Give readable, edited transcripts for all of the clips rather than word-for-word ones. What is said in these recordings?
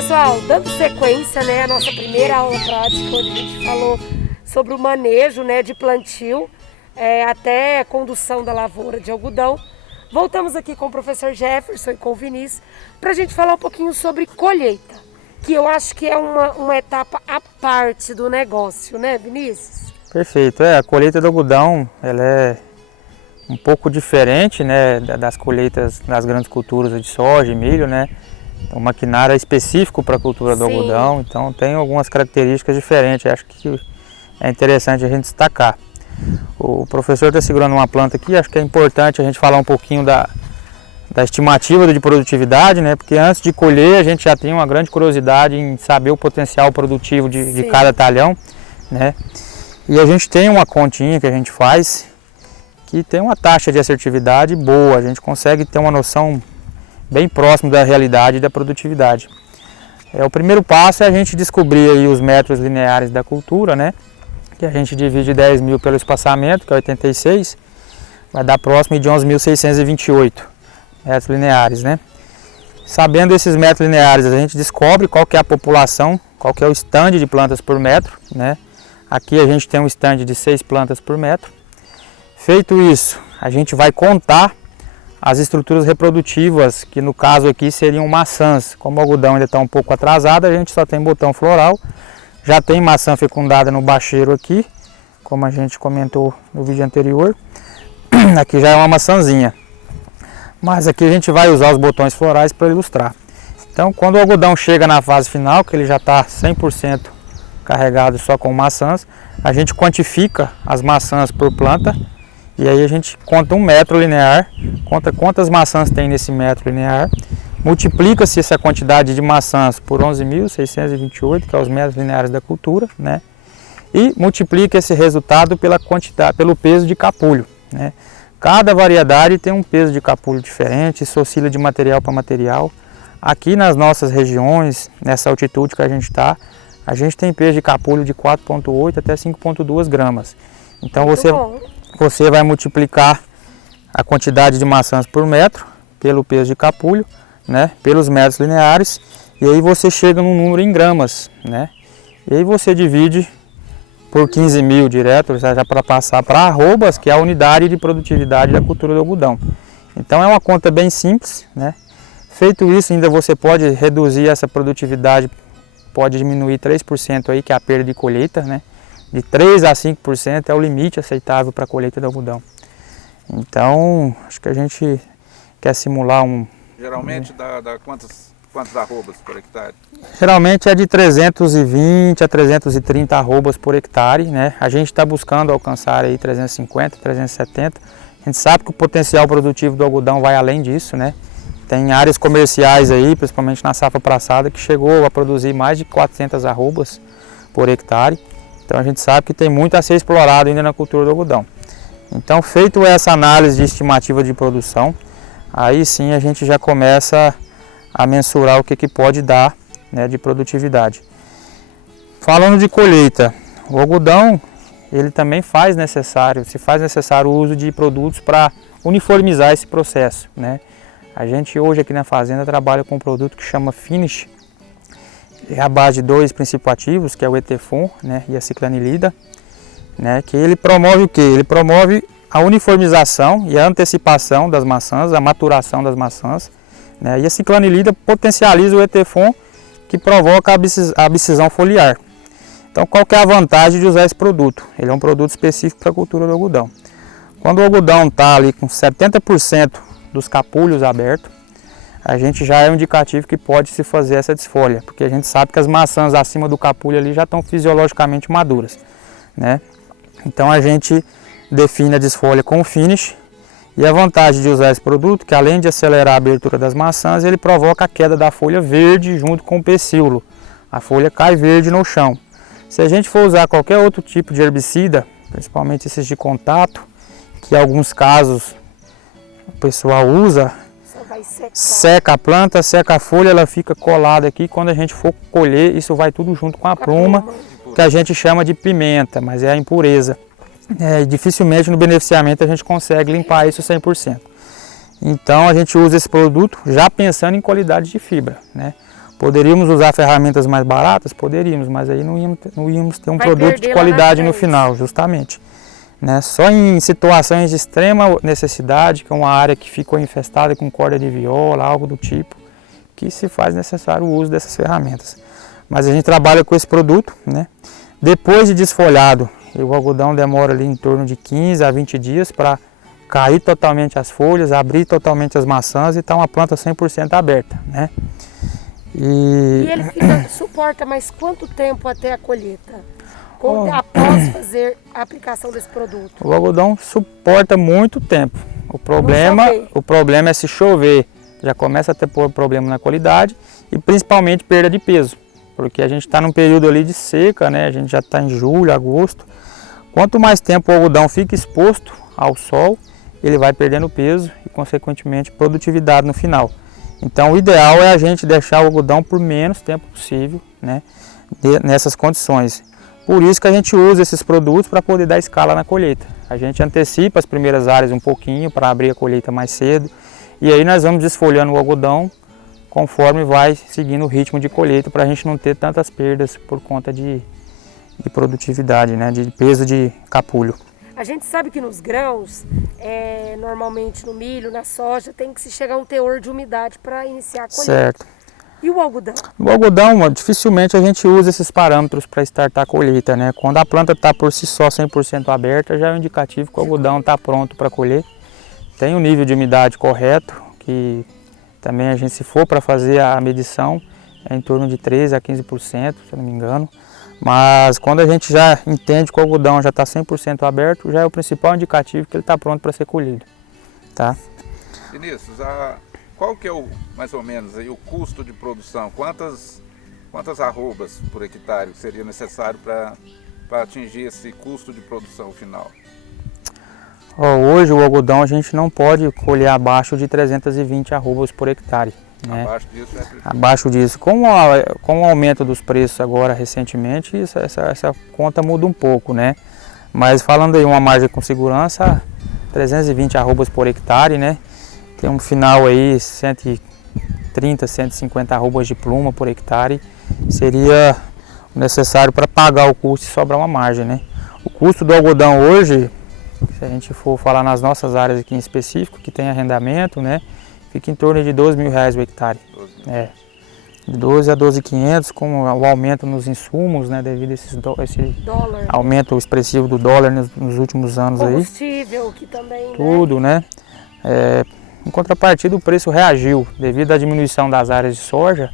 Pessoal, dando sequência, né, à nossa primeira aula prática, onde a gente falou sobre o manejo, né, de plantio até a condução da lavoura de algodão. Voltamos aqui com o professor Jefferson e com o Vinícius para a gente falar um pouquinho sobre colheita, que eu acho que é uma etapa à parte do negócio, né, Vinícius? Perfeito. A colheita do algodão, ela é um pouco diferente, né, das colheitas das grandes culturas de soja e milho, né? O maquinário é específico para a cultura do algodão, então tem algumas características diferentes. Acho que é interessante a gente destacar. O professor está segurando uma planta aqui, acho que é importante a gente falar um pouquinho da estimativa de produtividade, né? Porque antes de colher a gente já tem uma grande curiosidade em saber o potencial produtivo de cada talhão, né? E a gente tem uma continha que a gente faz que tem uma taxa de assertividade boa, a gente consegue ter uma noção bem próximo da realidade e da produtividade. O primeiro passo é a gente descobrir aí os metros lineares da cultura, né? Que a gente divide 10 mil pelo espaçamento, que é 86, vai dar próximo de 11.628 metros lineares, né? Sabendo esses metros lineares, a gente descobre qual que é a população, qual que é o stand de plantas por metro, né? Aqui a gente tem um stand de 6 plantas por metro. Feito isso, a gente vai contar as estruturas reprodutivas, que no caso aqui seriam maçãs. Como o algodão ainda está um pouco atrasado, a gente só tem botão floral. Já tem maçã fecundada no bacheiro aqui, como a gente comentou no vídeo anterior. Aqui já é uma maçãzinha. Mas aqui a gente vai usar os botões florais para ilustrar. Então, quando o algodão chega na fase final, que ele já está 100% carregado só com maçãs, a gente quantifica as maçãs por planta. E aí a gente conta um metro linear, conta quantas maçãs tem nesse metro linear, multiplica-se essa quantidade de maçãs por 11.628, que é os metros lineares da cultura, né? E multiplica esse resultado pela quantidade, pelo peso de capulho, né? Cada variedade tem um peso de capulho diferente, isso oscila de material para material. Aqui nas nossas regiões, nessa altitude que a gente está, a gente tem peso de capulho de 4,8 até 5,2 gramas. Então você vai multiplicar a quantidade de maçãs por metro, pelo peso de capulho, né, pelos metros lineares, e aí você chega num número em gramas, né? E aí você divide por 15 mil direto, já para passar para arrobas, que é a unidade de produtividade da cultura do algodão. Então é uma conta bem simples, né? Feito isso, ainda você pode reduzir essa produtividade, pode diminuir 3% aí, que é a perda de colheita, né? De 3 a 5% é o limite aceitável para a colheita do algodão. Então, acho que a gente quer simular um... Geralmente dá quantas arrobas por hectare? Geralmente é de 320 a 330 arrobas por hectare, né? A gente está buscando alcançar aí 350, 370. A gente sabe que o potencial produtivo do algodão vai além disso, né? Tem áreas comerciais aí, principalmente na safra passada, que chegou a produzir mais de 400 arrobas por hectare. Então a gente sabe que tem muito a ser explorado ainda na cultura do algodão. Então, feito essa análise de estimativa de produção, aí sim a gente já começa a mensurar o que pode dar, né, de produtividade. Falando de colheita, o algodão ele também se faz necessário o uso de produtos para uniformizar esse processo, né? A gente hoje aqui na fazenda trabalha com um produto que chama Finish. É a base de 2 princípios ativos, que é o Etefon, né, e a ciclanilida, né, que ele promove o quê? Ele promove a uniformização e a antecipação das maçãs, a maturação das maçãs, né, e a ciclanilida potencializa o Etefon, que provoca a abscisão foliar. Então, qual que é a vantagem de usar esse produto? Ele é um produto específico para a cultura do algodão. Quando o algodão está ali com 70% dos capulhos abertos, a gente já é um indicativo que pode se fazer essa desfolha, porque a gente sabe que as maçãs acima do capulho ali já estão fisiologicamente maduras, né? Então a gente define a desfolha com o Finish, e a vantagem de usar esse produto, que além de acelerar a abertura das maçãs, ele provoca a queda da folha verde junto com o pecíolo. A folha cai verde no chão. Se a gente for usar qualquer outro tipo de herbicida, principalmente esses de contato, que em alguns casos o pessoal usa, seca a planta, seca a folha, ela fica colada aqui. Quando a gente for colher, isso vai tudo junto com a pluma, que a gente chama de pimenta, mas é a impureza. Dificilmente no beneficiamento a gente consegue limpar isso 100%. Então a gente usa esse produto já pensando em qualidade de fibra, né? Poderíamos usar ferramentas mais baratas? Poderíamos, mas aí não íamos ter um Vai produto perder de lá qualidade na no frente. final, justamente. Né? Só em situações de extrema necessidade, que é uma área que ficou infestada com corda de viola, algo do tipo, que se faz necessário o uso dessas ferramentas. Mas a gente trabalha com esse produto, né? Depois de desfolhado, o algodão demora ali em torno de 15 a 20 dias para cair totalmente as folhas, abrir totalmente as maçãs e estar uma planta 100% aberta, né? E ele suporta mais quanto tempo até a colheita? Após fazer a aplicação desse produto? O algodão suporta muito tempo. O problema é se chover. Já começa a ter problema na qualidade e principalmente perda de peso. Porque a gente está num período ali de seca, né? A gente já está em julho, agosto. Quanto mais tempo o algodão fica exposto ao sol, ele vai perdendo peso e consequentemente produtividade no final. Então o ideal é a gente deixar o algodão por menos tempo possível, né? Nessas condições. Por isso que a gente usa esses produtos para poder dar escala na colheita. A gente antecipa as primeiras áreas um pouquinho para abrir a colheita mais cedo. E aí nós vamos desfolhando o algodão conforme vai seguindo o ritmo de colheita para a gente não ter tantas perdas por conta de produtividade, né? De peso de capulho. A gente sabe que nos grãos, normalmente no milho, na soja, tem que se chegar a um teor de umidade para iniciar a colheita. Certo. E o algodão? O algodão, dificilmente a gente usa esses parâmetros para startar a colheita, né? Quando a planta está por si só 100% aberta, já é um indicativo que o algodão está pronto para colher. Tem um nível de umidade correto, que também a gente, se for para fazer a medição, é em torno de 13% a 15%, se eu não me engano. Mas quando a gente já entende que o algodão já está 100% aberto, já é o principal indicativo que ele está pronto para ser colhido. Tá? Vinícius, qual que é mais ou menos aí, o custo de produção? Quantas arrobas por hectare seria necessário para atingir esse custo de produção final? Hoje o algodão a gente não pode colher abaixo de 320 arrobas por hectare. Né? Abaixo disso Abaixo disso. Com o aumento dos preços agora recentemente, essa conta muda um pouco, né? Mas falando aí uma margem com segurança, 320 arrobas por hectare, né? Tem um final aí 130, 150 arrobas de pluma por hectare, seria necessário para pagar o custo e sobrar uma margem, né? O custo do algodão hoje, se a gente for falar nas nossas áreas aqui em específico, que tem arrendamento, né? Fica em torno de R$12.000 o hectare. De 12 a 12.500, com o aumento nos insumos, né, devido a esse aumento expressivo do dólar nos últimos anos aí. Combustível, que também, tudo, né? Em contrapartida, o preço reagiu devido à diminuição das áreas de soja,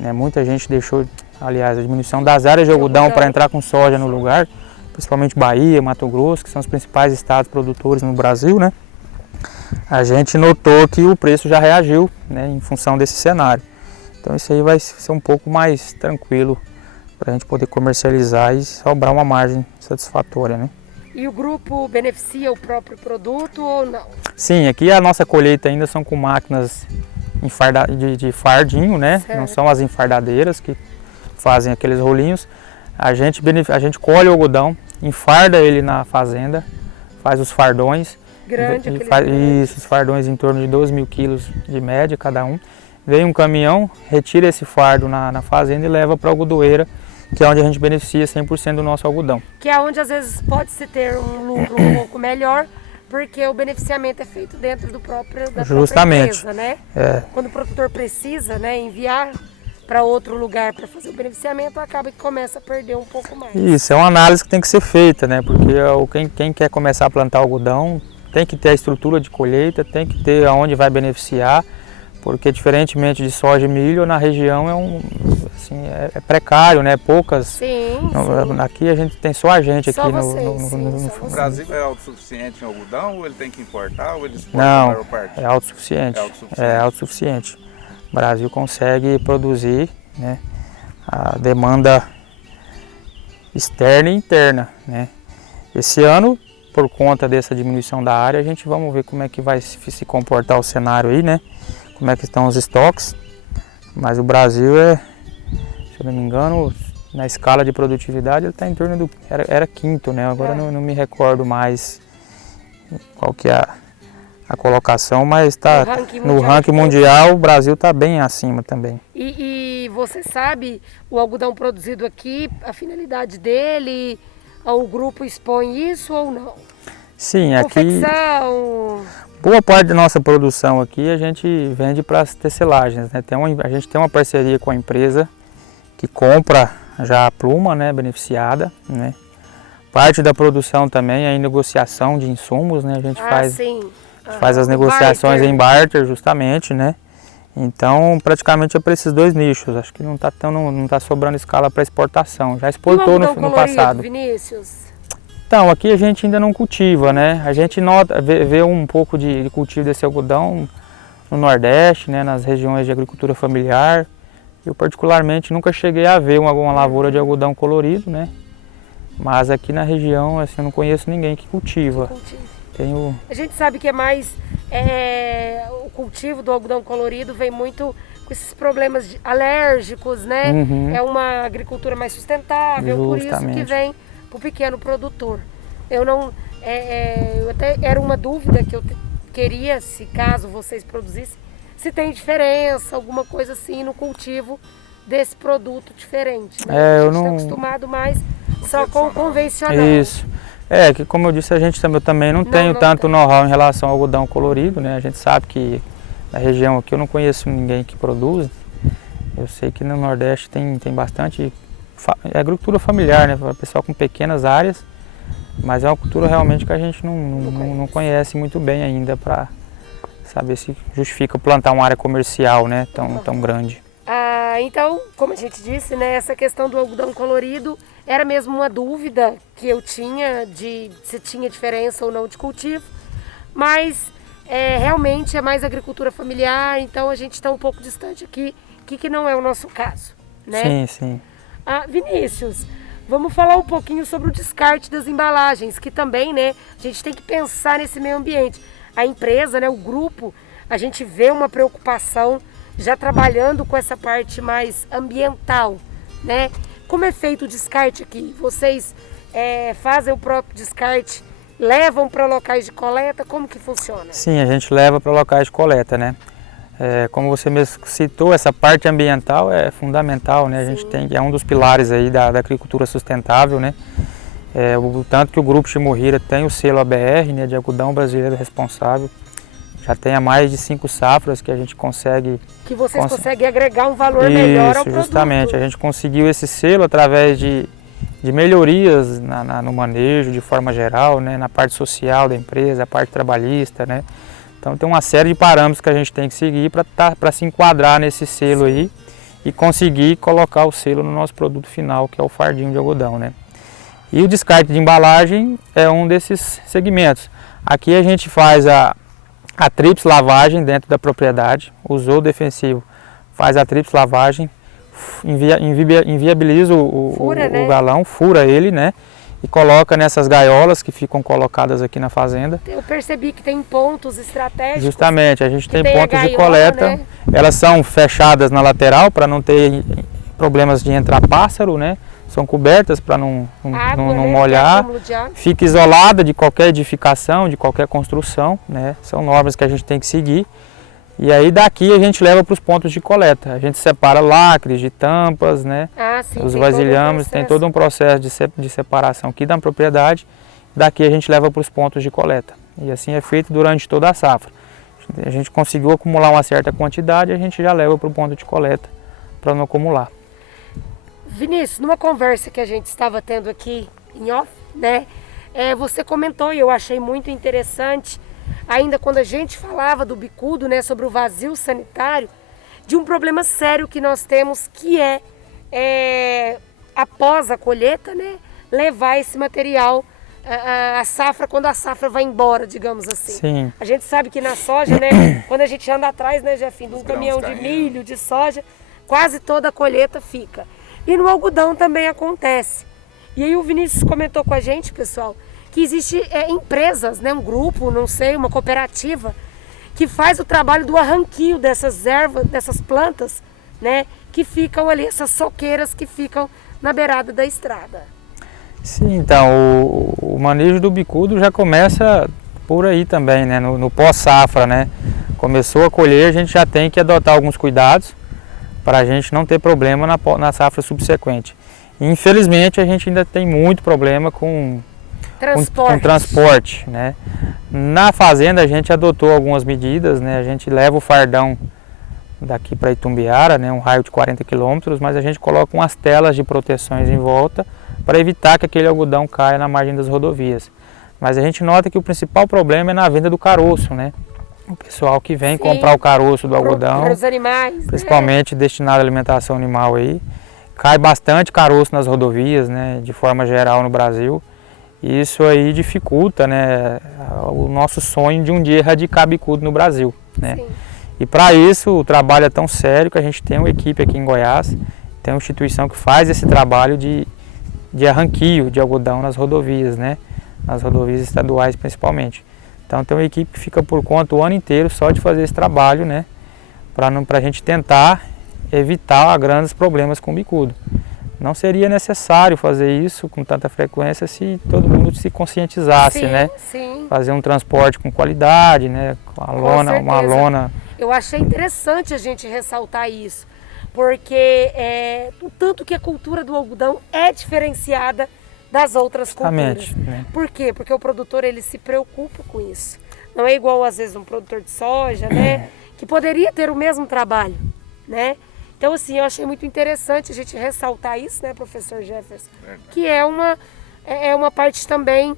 né? Muita gente deixou, aliás, a diminuição das áreas de algodão para entrar com soja no lugar, principalmente Bahia, Mato Grosso, que são os principais estados produtores no Brasil, né? A gente notou que o preço já reagiu, né, em função desse cenário. Então isso aí vai ser um pouco mais tranquilo para a gente poder comercializar e sobrar uma margem satisfatória, né? E o grupo beneficia o próprio produto ou não? Sim, aqui a nossa colheita ainda são com máquinas de fardinho, né? Certo. Não são as enfardadeiras que fazem aqueles rolinhos. A gente colhe o algodão, enfarda ele na fazenda, faz os fardões. Grande, os fardões em torno de 2.000 quilos de média cada um. Vem um caminhão, retira esse fardo na fazenda e leva para a algodoeira, que é onde a gente beneficia 100% do nosso algodão. Que é onde às vezes pode-se ter um lucro um pouco melhor, porque o beneficiamento é feito dentro da própria empresa, né? Quando o produtor precisa, né, enviar para outro lugar para fazer o beneficiamento, acaba que começa a perder um pouco mais. Isso, é uma análise que tem que ser feita, né? Porque quem quer começar a plantar algodão tem que ter a estrutura de colheita, tem que ter aonde vai beneficiar, porque diferentemente de soja e milho, na região é precário, né? Poucas. Sim. Aqui a gente tem só a gente só aqui O Brasil é autossuficiente em algodão ou ele tem que importar ou ele exporta a maior parte? É autossuficiente. O Brasil consegue produzir, né, a demanda externa e interna, né? Esse ano, por conta dessa diminuição da área, vamos ver como é que vai se comportar o cenário aí, né? Como é que estão os estoques. Mas o Brasil se eu não me engano, na escala de produtividade ele está em torno do... Era quinto, né? Agora não me recordo mais qual que é a colocação, mas está no ranking mundial, mundial, o Brasil está bem acima também. E você sabe, o algodão produzido aqui, a finalidade dele, o grupo expõe isso ou não? Sim, aqui confecção. Boa parte da nossa produção aqui a gente vende para as tecelagens, né? A gente tem uma parceria com a empresa que compra já a pluma, né, beneficiada, né? Parte da produção também é em negociação de insumos, né? A gente faz as negociações em barter, justamente, né? Então, praticamente é para esses dois nichos. Acho que não tá sobrando escala para exportação. Já exportou no passado. Vinícius? Então, aqui a gente ainda não cultiva, né? A gente vê um pouco de cultivo desse algodão no Nordeste, né? Nas regiões de agricultura familiar. Eu, particularmente, nunca cheguei a ver uma lavoura de algodão colorido, né? Mas aqui na região, assim, eu não conheço ninguém que cultiva. A gente sabe que é mais... o cultivo do algodão colorido vem muito com esses problemas alérgicos, né? Uhum. É uma agricultura mais sustentável, Justamente. Por isso que vem para o pequeno produtor. Eu até era uma dúvida que eu queria, se caso vocês produzissem, se tem diferença, alguma coisa assim no cultivo desse produto diferente, né? A gente está acostumado mais só com o convencional. Isso. Que como eu disse, eu também não tenho tanto know-how em relação ao algodão colorido, né? A gente sabe que na região aqui eu não conheço ninguém que produz. Eu sei que no Nordeste tem bastante agricultura familiar, né? Pessoal com pequenas áreas, mas é uma cultura realmente que a gente não conhece muito bem ainda para saber se justifica plantar uma área comercial, né? Tão grande. Então, como a gente disse, né? Essa questão do algodão colorido era mesmo uma dúvida que eu tinha de se tinha diferença ou não de cultivo, mas realmente é mais agricultura familiar, então a gente está um pouco distante aqui, que não é o nosso caso, né? Sim, sim. Vinícius, vamos falar um pouquinho sobre o descarte das embalagens, que também, né, a gente tem que pensar nesse meio ambiente. A empresa, né, o grupo, a gente vê uma preocupação já trabalhando com essa parte mais ambiental, né? Como é feito o descarte aqui? Vocês fazem o próprio descarte, levam para locais de coleta? Como que funciona? Sim, a gente leva para locais de coleta, né? Como você mesmo citou, essa parte ambiental é fundamental, né? A gente é um dos pilares aí da agricultura sustentável, né? Tanto que o Grupo Chimorrira tem o selo ABR, né, de algodão brasileiro responsável. Já tem há mais de 5 safras que a gente consegue... Que vocês conseguem agregar um valor melhor ao produto. Justamente. A gente conseguiu esse selo através de melhorias no manejo, de forma geral, né? Na parte social da empresa, a parte trabalhista, né? Então tem uma série de parâmetros que a gente tem que seguir para se enquadrar nesse selo aí e conseguir colocar o selo no nosso produto final, que é o fardinho de algodão, né? E o descarte de embalagem é um desses segmentos. Aqui a gente faz a tríplice lavagem dentro da propriedade, usou o defensivo, faz a tríplice lavagem, inviabiliza o galão, fura ele, né? E coloca nessas gaiolas que ficam colocadas aqui na fazenda. Eu percebi que tem pontos estratégicos. Justamente, a gente tem pontos de coleta, né? Elas são fechadas na lateral para não ter problemas de entrar pássaro, né? São cobertas para não molhar, fica isolada de qualquer edificação, de qualquer construção, né? São normas que a gente tem que seguir. E aí daqui a gente leva para os pontos de coleta. A gente separa lacres de tampas, né? Os vasilhames, tem todo um processo de separação aqui da propriedade. Daqui a gente leva para os pontos de coleta. E assim é feito durante toda a safra. A gente conseguiu acumular uma certa quantidade, a gente já leva para o ponto de coleta para não acumular. Vinícius, numa conversa que a gente estava tendo aqui em off, né? Você comentou e eu achei muito interessante, ainda quando a gente falava do bicudo, né, sobre o vazio sanitário, de um problema sério que nós temos, que após a colheita, né, levar esse material a safra, quando a safra vai embora, digamos assim. Sim. A gente sabe que na soja, né, quando a gente anda atrás, né, Jefinho, de um caminhão de milho, de soja, quase toda a colheita fica. E no algodão também acontece. E aí o Vinícius comentou com a gente, pessoal, que existe empresas, né, um grupo, não sei, uma cooperativa, que faz o trabalho do arranquio dessas ervas, dessas plantas, né, que ficam ali, essas soqueiras que ficam na beirada da estrada. Sim, então o manejo do bicudo já começa por aí também, né? No pós-safra, né? Começou a colher, a gente já tem que adotar alguns cuidados para a gente não ter problema na safra subsequente. E, infelizmente, a gente ainda tem muito problema com transporte, né? Na fazenda a gente adotou algumas medidas, né? A gente leva o fardão daqui para Itumbiara, né? Um raio de 40 quilômetros, mas a gente coloca umas telas de proteções em volta para evitar que aquele algodão caia na margem das rodovias. Mas a gente nota que o principal problema é na venda do caroço, né? O pessoal que vem comprar o caroço do algodão, para os animais, principalmente destinado à alimentação animal aí, cai bastante caroço nas rodovias, né? De forma geral no Brasil. E isso aí dificulta, né, o nosso sonho de um dia erradicar bicudo no Brasil, né? Sim. E para isso o trabalho é tão sério que a gente tem uma equipe aqui em Goiás, tem uma instituição que faz esse trabalho de arranquio de algodão nas rodovias, né? Nas rodovias estaduais principalmente. Então tem uma equipe que fica por conta o ano inteiro só de fazer esse trabalho, né? Para a gente tentar evitar grandes problemas com o bicudo. Não seria necessário fazer isso com tanta frequência se todo mundo se conscientizasse, sim, né? Sim. Fazer um transporte com qualidade, né? Uma lona. Eu achei interessante a gente ressaltar isso, porque o tanto que a cultura do algodão é diferenciada das outras culturas. Né? Por quê? Porque o produtor ele se preocupa com isso. Não é igual às vezes um produtor de soja, né? Que poderia ter o mesmo trabalho, né? Então, assim, eu achei muito interessante a gente ressaltar isso, né, professor Jefferson? Que é uma parte também,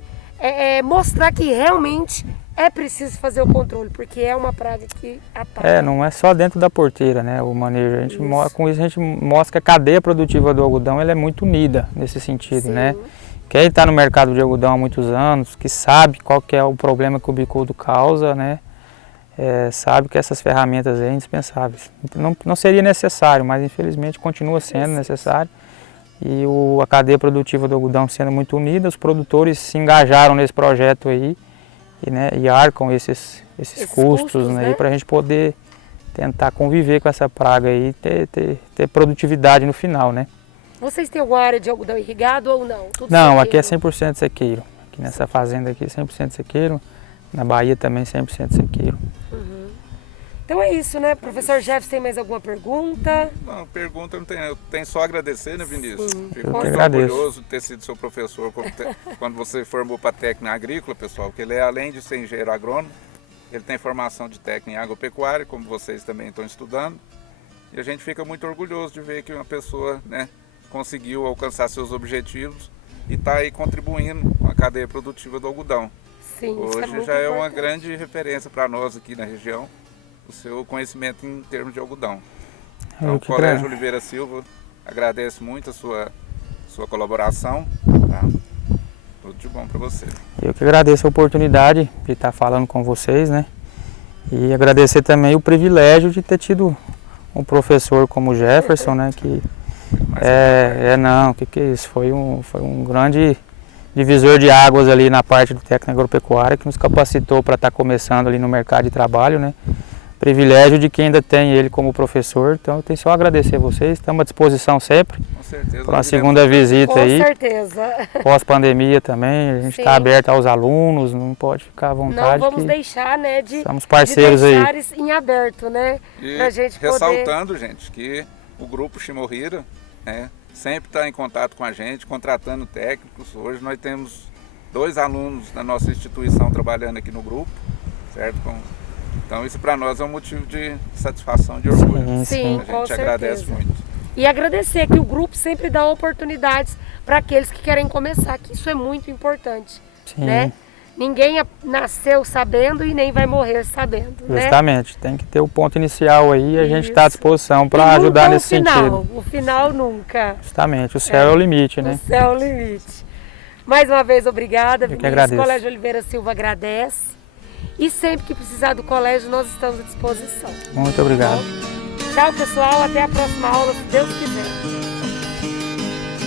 mostrar que realmente é preciso fazer o controle, porque é uma praga que ataca. Não é só dentro da porteira, né, o manejo. Com isso a gente mostra que a cadeia produtiva do algodão ela é muito unida nesse sentido, sim, né? Quem está no mercado de algodão há muitos anos, que sabe qual que é o problema que o bicudo causa, né? Sabe que essas ferramentas são indispensáveis. Não seria necessário, mas infelizmente continua sendo necessário. E a cadeia produtiva do algodão sendo muito unida, os produtores se engajaram nesse projeto aí e arcam esses custos, né? Para a gente poder tentar conviver com essa praga aí e ter produtividade no final, né? Vocês têm alguma área de algodão irrigado ou não? Tudo não, sequeiro? Aqui é 100% sequeiro. Aqui nessa fazenda aqui é 100% sequeiro. Na Bahia também 100% sequeiro. Uhum. Então é isso, né? Professor Jefferson, tem mais alguma pergunta? Não, pergunta não tem. Eu tenho só a agradecer, né, Vinícius? Fico muito orgulhoso de ter sido seu professor quando você formou para técnica agrícola, pessoal, porque ele além de ser engenheiro agrônomo, ele tem formação de técnica em agropecuária, como vocês também estão estudando. E a gente fica muito orgulhoso de ver que uma pessoa, né, conseguiu alcançar seus objetivos e está aí contribuindo com a cadeia produtiva do algodão. Sim, hoje já é uma grande referência para nós aqui na região, o seu conhecimento em termos de algodão. Então, o Colégio Oliveira Silva agradece muito a sua colaboração. Tá? Tudo de bom para você. Eu que agradeço a oportunidade de estar falando com vocês, né? E agradecer também o privilégio de ter tido um professor como o Jefferson, né? Que que é isso? Foi um grande divisor de águas ali na parte do técnico agropecuária que nos capacitou para estar começando ali no mercado de trabalho, né? Privilégio de quem ainda tem ele como professor, então eu tenho só a agradecer a vocês, estamos à disposição sempre. Com certeza. Para uma segunda visita aí. Com certeza. Pós-pandemia também, a gente está aberto aos alunos, não pode ficar à vontade. Não vamos deixar, né, somos parceiros de deixar aí. Em aberto, né? E pra gente ressaltando, gente, que o grupo Shimohira, né, sempre está em contato com a gente, contratando técnicos. Hoje nós temos 2 alunos da nossa instituição trabalhando aqui no grupo, certo? Então isso para nós é um motivo de satisfação, de orgulho. Sim, a gente agradece muito. E agradecer que o grupo sempre dá oportunidades para aqueles que querem começar, que isso é muito importante, né? Ninguém nasceu sabendo e nem vai morrer sabendo, Justamente, né? Tem que ter o ponto inicial aí e a gente está à disposição para ajudar nesse sentido. O final nunca. Justamente, o céu é o limite, né? O céu é o limite. Mais uma vez, obrigada. Eu que agradeço. O Colégio Oliveira Silva agradece. E sempre que precisar do colégio, nós estamos à disposição. Muito obrigado. Tchau, pessoal. Até a próxima aula, se Deus quiser.